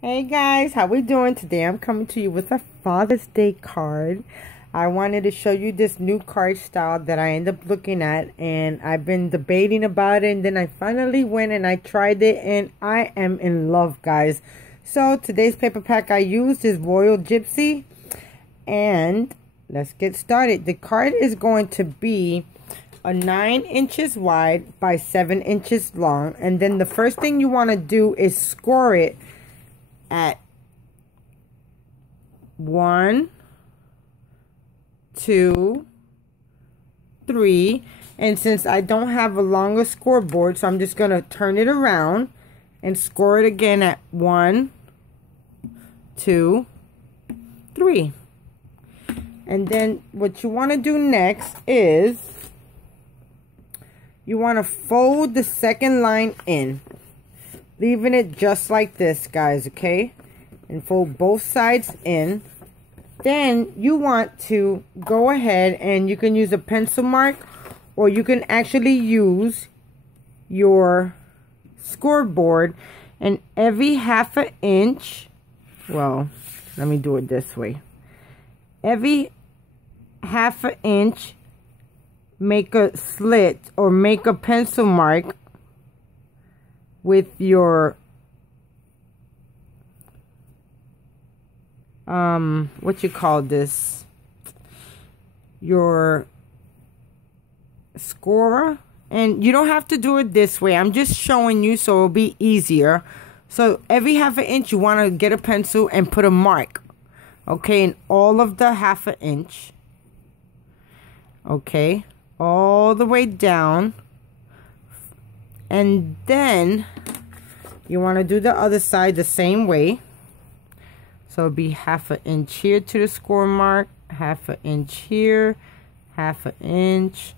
Hey guys, how we doing today? I'm coming to you with a Father's Day card. I wanted to show you this new card style that I ended up looking at, and I've been debating about it, and then I finally went and I tried it, and I am in love, guys. So today's paper pack I used is Royal Gypsy, and let's get started. The card is going to be a 9 inches wide by 7 inches long, and then the first thing you want to do is score it at 1, 2, 3, and since I don't have a longer scoreboard, so I'm just going to turn it around and score it again at 1, 2, 3. And then what you want to do next is you want to fold the second line in, leaving it just like this, guys, okay? And fold both sides in. Then you want to go ahead and you can use a pencil mark, or you can actually use your scoreboard, and every half an inch, well, let me do it this way. Every half an inch, make a slit or make a pencil mark with your what you call this, your scorer. And you don't have to do it this way, I'm just showing you so it'll be easier. So every half an inch you want to get a pencil and put a mark, okay, in all of the half an inch, okay, all the way down. And then you want to do the other side the same way. So it'll be half an inch here to the score mark, half an inch here, half an inch,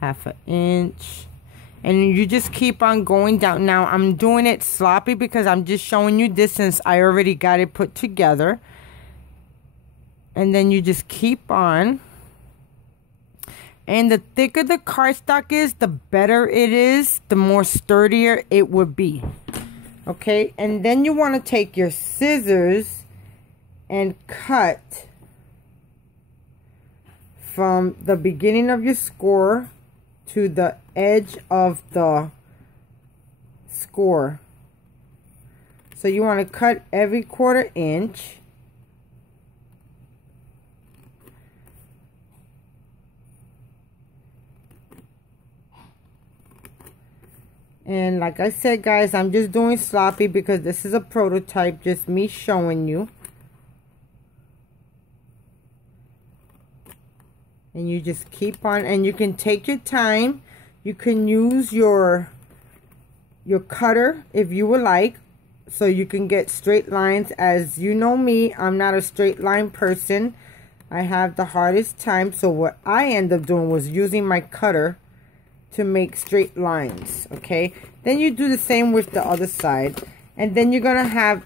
half an inch. And you just keep on going down. Now I'm doing it sloppy because I'm just showing you this since I already got it put together. And then you just keep on. And the thicker the cardstock is, the better it is, the more sturdier it would be. Okay, and then you want to take your scissors and cut from the beginning of your score to the edge of the score. So you want to cut every 1/4 inch. And like I said, guys, I'm just doing sloppy because this is a prototype, just me showing you. And you just keep on, and you can take your time. You can use your cutter if you would like, so you can get straight lines. As you know me, I'm not a straight line person. I have the hardest time, so what I end up doing was using my cutter to make straight lines, okay? Then you do the same with the other side, and then you're gonna have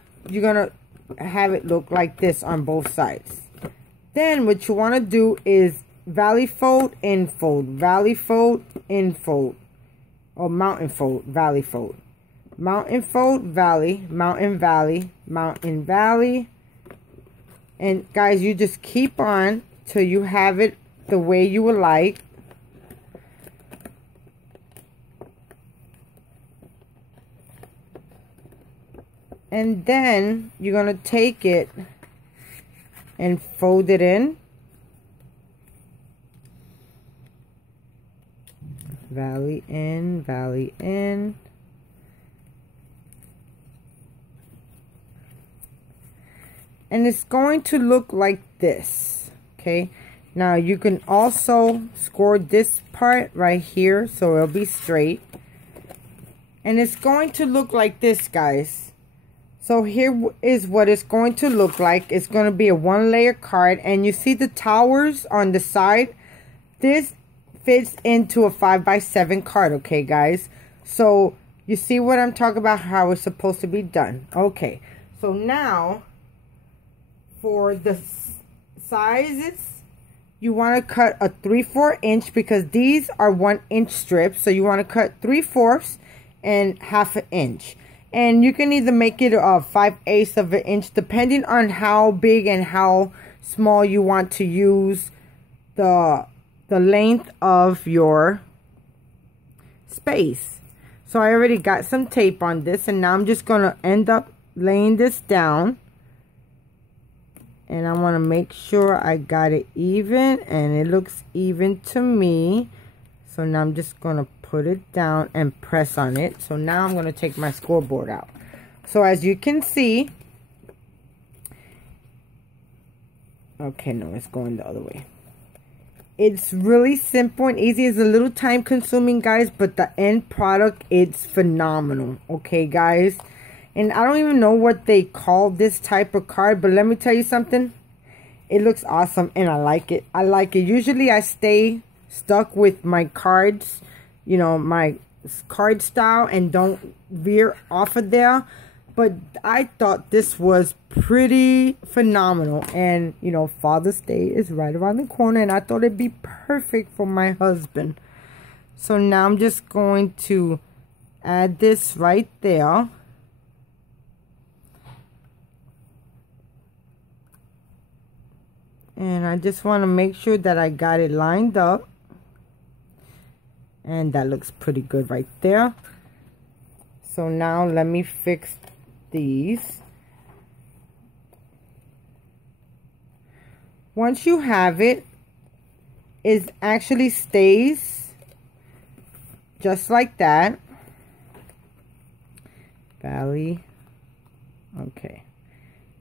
it look like this on both sides. Then what you want to do is valley fold, in fold, valley fold, in fold, or mountain fold, valley fold, mountain fold, valley, mountain, valley, mountain, valley. And guys, you just keep on till you have it the way you would like. And then you're going to take it and fold it in. Valley in, valley in. And it's going to look like this, okay? Now you can also score this part right here so it'll be straight. And it's going to look like this, guys. So here is what it's going to look like. It's going to be a 1-layer card, and you see the towers on the side. This fits into a 5x7 card, okay, guys? So you see what I'm talking about, how it's supposed to be done. Okay, so now for the sizes, you want to cut a 3/4 inch because these are 1 inch strips. So you want to cut 3/4 and 1/2 inch. And you can either make it 5/8 of an inch, depending on how big and how small you want to use the length of your space. So I already got some tape on this, and now I'm just going to end up laying this down. And I want to make sure I got it even, and it looks even to me. So now I'm just going to put it down and press on it. So now I'm going to take my scoreboard out. So as you can see, okay, no, it's going the other way. It's really simple and easy. It's a little time consuming, guys, but the end product, it's phenomenal. Okay, guys. And I don't even know what they call this type of card, but let me tell you something. It looks awesome and I like it. I like it. Usually I stay stuck with my cards, you know, my card style, and don't veer off of there. But I thought this was pretty phenomenal. And, you know, Father's Day is right around the corner, and I thought it'd be perfect for my husband. So now I'm just going to add this right there. And I just want to make sure that I got it lined up. And that looks pretty good right there. So now let me fix these. Once you have it, it actually stays just like that. Valley. Okay.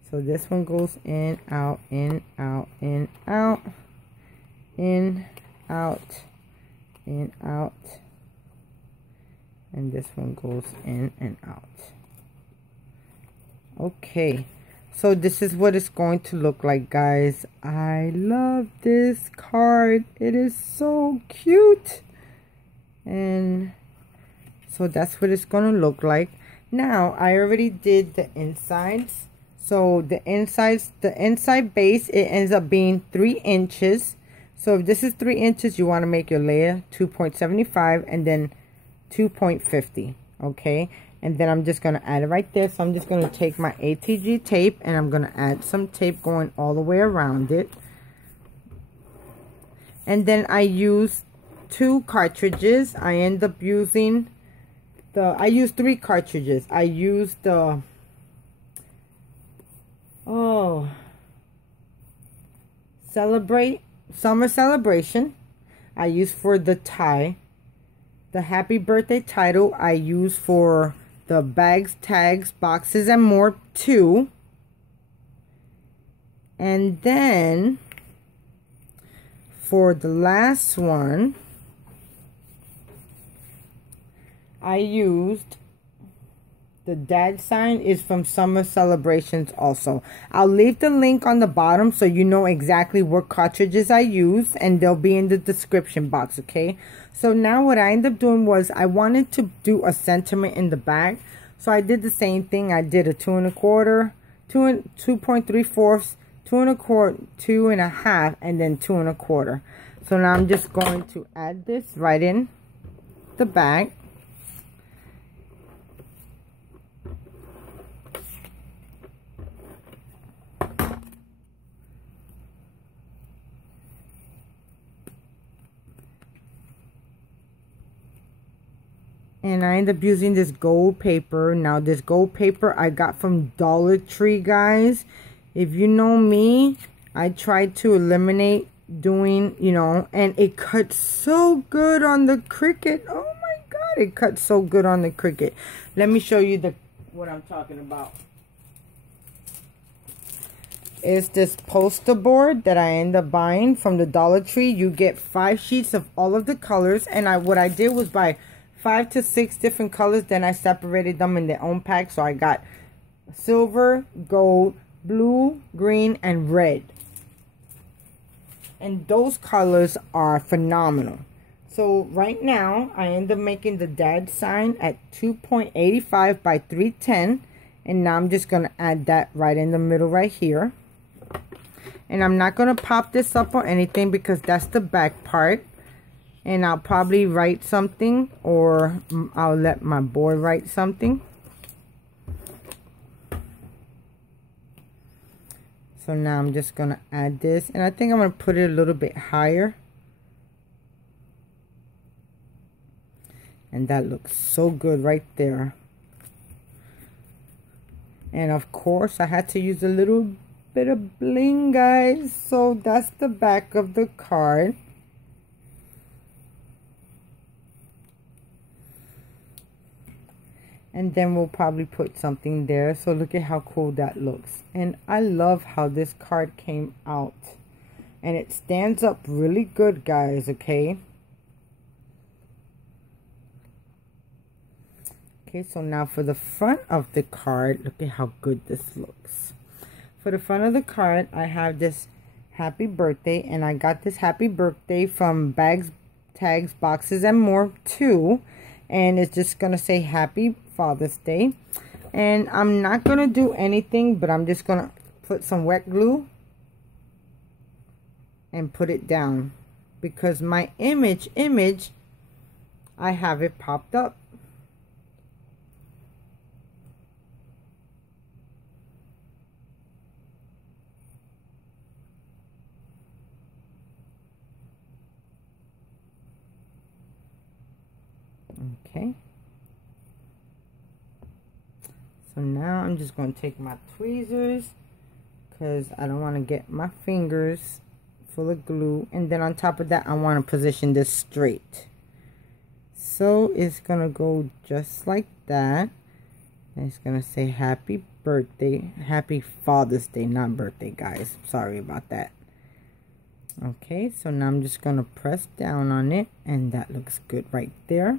So this one goes in, out, in, out, in, out, in, out, in, out. And this one goes in and out. Okay. So this is what it's going to look like, guys. I love this card. It is so cute. And so that's what it's going to look like. Now, I already did the insides. So the inside base, it ends up being 3 inches. So if this is 3 inches, you want to make your layer 2.75 and then 2.50. Okay. And then I'm just going to add it right there. So I'm just going to take my ATG tape and I'm going to add some tape going all the way around it. And then I use 2 cartridges. I end up using I use 3 cartridges. I use the Summer Celebration. I use for the tie. The Happy Birthday title I use for the bags, tags, boxes, and more too. And then for the last one, I used the dad sign is from Summer Celebrations also. I'll leave the link on the bottom so you know exactly what cartridges I use, and they'll be in the description box, okay? So now what I ended up doing was I wanted to do a sentiment in the back. So I did the same thing. I did a 2 1/4, 2.3/4, 2 1/4, 2 1/2, and then 2 1/4. So now I'm just going to add this right in the back. And I end up using this gold paper. Now, this gold paper I got from Dollar Tree, guys. If you know me, I try to eliminate doing, you know, and it cuts so good on the Cricut. Oh my God, it cuts so good on the Cricut. Let me show you what I'm talking about. It's this poster board that I end up buying from the Dollar Tree. You get 5 sheets of all of the colors. And what I did was buy 5 to 6 different colors. Then I separated them in their own pack. So I got silver, gold, blue, green, and red. And those colors are phenomenal. So right now I end up making the dad sign at 2.85 by 310. And now I'm just going to add that right in the middle right here. And I'm not going to pop this up or anything because that's the back part. And I'll probably write something, or I'll let my boy write something. So now I'm just going to add this, and I think I'm going to put it a little bit higher. And that looks so good right there. And of course, I had to use a little bit of bling, guys. So that's the back of the card. And then we'll probably put something there. So look at how cool that looks. And I love how this card came out. And it stands up really good, guys, okay? Okay, so now for the front of the card, look at how good this looks. For the front of the card, I have this happy birthday. And I got this happy birthday from Bags, Tags, Boxes, and More too. And it's just going to say Happy Father's Day. And I'm not going to do anything, but I'm just going to put some wet glue and put it down. Because my image, I have it popped up. Okay, so now I'm just going to take my tweezers because I don't want to get my fingers full of glue, and then on top of that I want to position this straight. So it's going to go just like that, and it's going to say happy birthday, happy Father's Day, not birthday, guys, sorry about that. Okay, so now I'm just going to press down on it, and that looks good right there.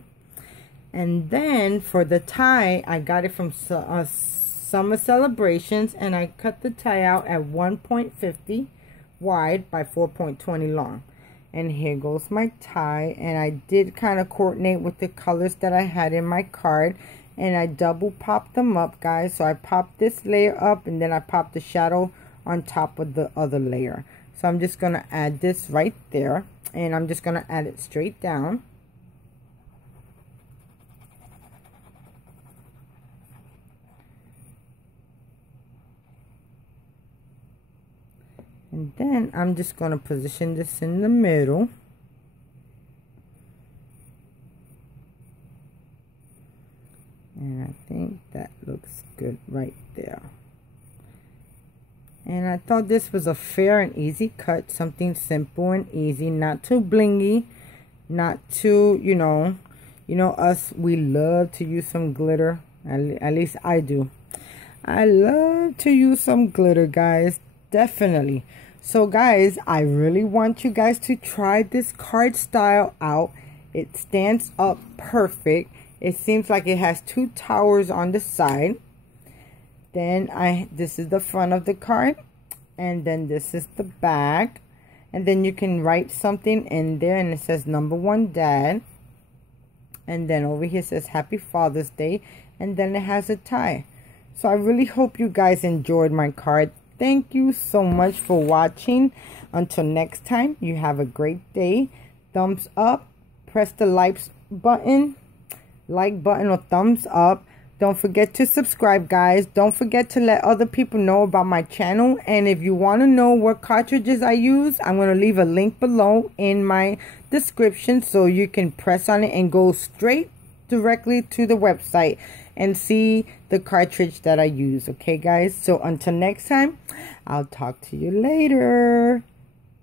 And then for the tie, I got it from Summer Celebrations, and I cut the tie out at 1.50 wide by 4.20 long. And here goes my tie, and I did kind of coordinate with the colors that I had in my card, and I double popped them up, guys. So I popped this layer up, and then I popped the shadow on top of the other layer. So I'm just going to add this right there, and I'm just going to add it straight down. And then I'm just going to position this in the middle. And I think that looks good right there. And I thought this was a fair and easy cut. Something simple and easy. Not too blingy. Not too, you know us, we love to use some glitter. At least I do. I love to use some glitter, guys. Definitely. So guys, I really want you guys to try this card style out. It stands up perfect. It seems like it has two towers on the side. Then this is the front of the card, and then this is the back, and then you can write something in there, and it says number 1 dad, and then over here says Happy Father's Day, and then it has a tie. So I really hope you guys enjoyed my card. Thank you so much for watching. Until next time, you have a great day. Thumbs up. Press the like button or thumbs up. Don't forget to subscribe, guys. Don't forget to let other people know about my channel. And if you want to know what cartridges I use, I'm going to leave a link below in my description, so you can press on it and go straight directly to the website and see the cartridge that I use. Okay, guys? So until next time, I'll talk to you later.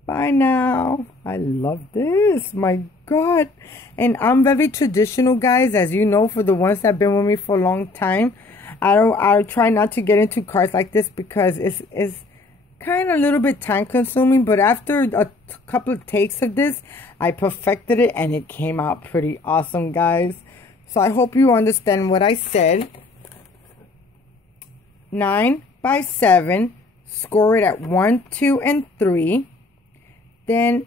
Bye now. I love this. My God. And I'm very traditional, guys, as you know, for the ones that have been with me for a long time. I'll try not to get into cards like this because it's kind of a little bit time consuming, but after a couple of takes of this, I perfected it and it came out pretty awesome, guys. So I hope you understand what I said. 9 by 7. Score it at 1, 2, and 3. Then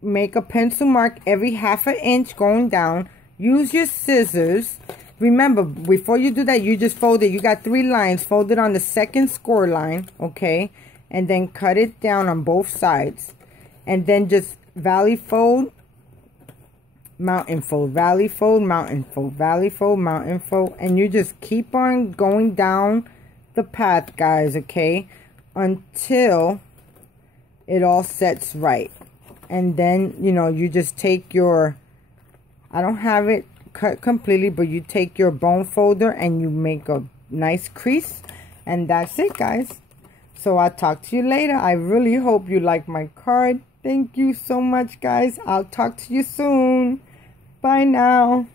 make a pencil mark every ½ inch going down. Use your scissors. Remember, before you do that, you just fold it. You got 3 lines. Fold it on the second score line, okay? And then cut it down on both sides. And then just valley fold, mountain fold, valley fold, mountain fold, valley fold, mountain fold. And you just keep on going down the path, guys, okay? until it all sets right. And then, you know, you just take your, I don't have it cut completely, but you take your bone folder and you make a nice crease. And that's it, guys. So I'll talk to you later. I really hope you like my card. Thank you so much, guys. I'll talk to you soon. Bye now.